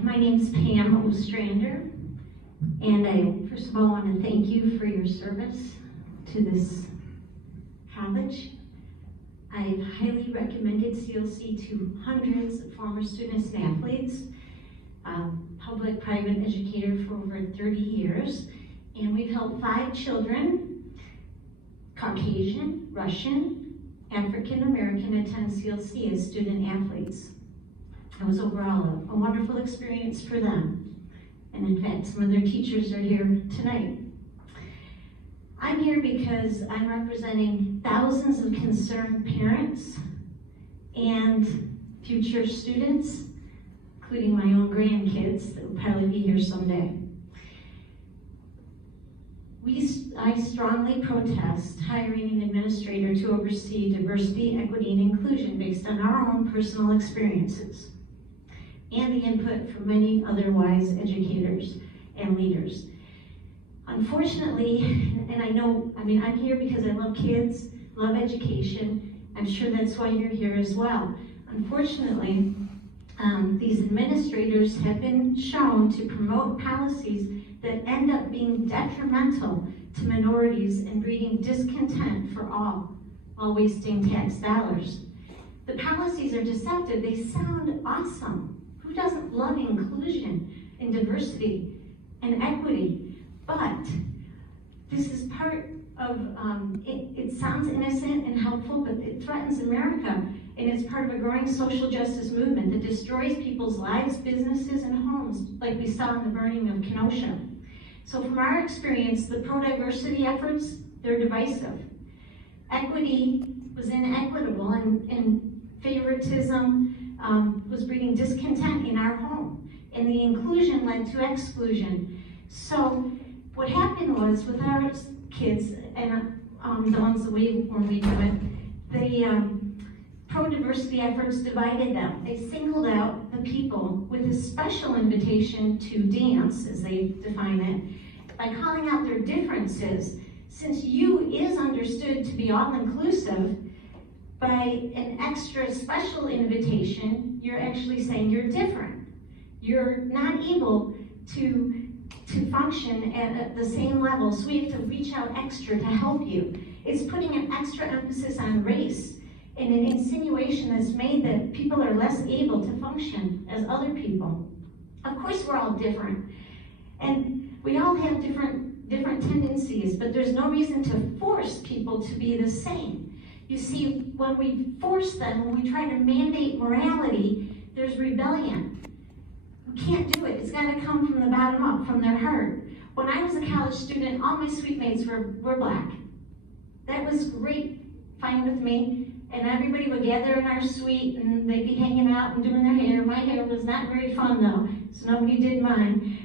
my name is Pam Ostrander, and I first of all want to thank you for your service to this college. I've highly recommended CLC to hundreds of former students and athletes, public-private educator for over 30 years, and we've helped 5 children, Caucasian, Russian, African American, attend CLC as student athletes. It was overall a wonderful experience for them. And in fact, some of their teachers are here tonight. I'm here because I'm representing thousands of concerned parents and future students, including my own grandkids that will probably be here someday. I strongly protest hiring an administrator to oversee diversity, equity, and inclusion based on our own personal experiences and the input from many other wise educators and leaders. Unfortunately, and I'm here because I love kids, love education. I'm sure that's why you're here as well. Unfortunately, these administrators have been shown to promote policies that end up being detrimental to minorities and breeding discontent for all while wasting tax dollars. The policies are deceptive. They sound awesome. Who doesn't love inclusion and diversity and equity? But this is part of, it sounds innocent and helpful, but it threatens America, and it's part of a growing social justice movement that destroys people's lives, businesses, and homes, like we saw in the burning of Kenosha. So from our experience, the pro-diversity efforts, they're divisive. Equity was inequitable, and favoritism was breeding discontent in our home, and the inclusion led to exclusion. So what happened was, with our kids and the ones that when we do it, the pro-diversity efforts divided them. They singled out the people with a special invitation to dance, as they define it, by calling out their differences. Since you is understood to be all-inclusive, by an extra special invitation, you're actually saying you're different. You're not able to function at the same level, so we have to reach out extra to help you. It's putting an extra emphasis on race and an insinuation that's made that people are less able to function as other people. Of course, we're all different, and we all have different tendencies, but there's no reason to force people to be the same. You see, when we force them, when we try to mandate morality, there's rebellion. We can't do it. It's got to come from the bottom up, from their heart. When I was a college student, all my suite mates were black. That was great, fine with me. And everybody would gather in our suite, and they'd be hanging out and doing their hair. My hair was not very fun, though, so nobody did mine.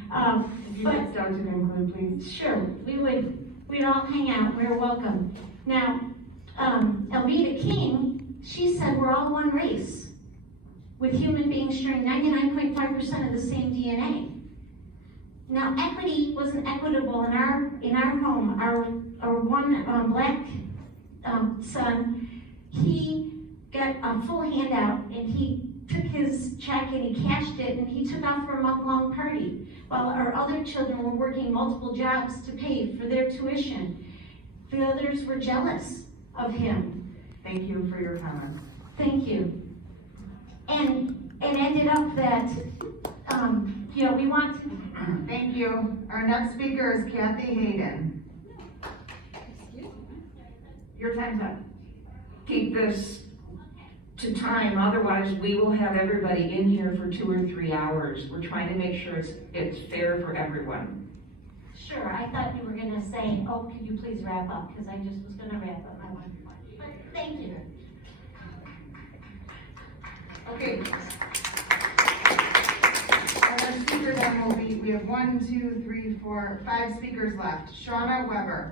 If you could start to include, please. Sure, we'd all hang out. We were welcome. Now, Elvita King, she said we're all one race, with human beings sharing 99.5% of the same DNA. Now, equity wasn't equitable in our home. Our one black son, he got a full handout, and he took his check and he cashed it, and he took off for a month-long party, while our other children were working multiple jobs to pay for their tuition. The others were jealous of him. Thank you for your comments. Thank you. And it ended up that, we want... Thank you. Our next speaker is Kathy Hayden. Your time's up. Keep this to time, otherwise we will have everybody in here for 2 or 3 hours. We're trying to make sure it's fair for everyone. Sure, I thought you were going to say, oh, could you please wrap up? Because I just was going to wrap up my one point. But thank you. Okay. Our next speaker then will be, we have 5 speakers left. Shauna Weber.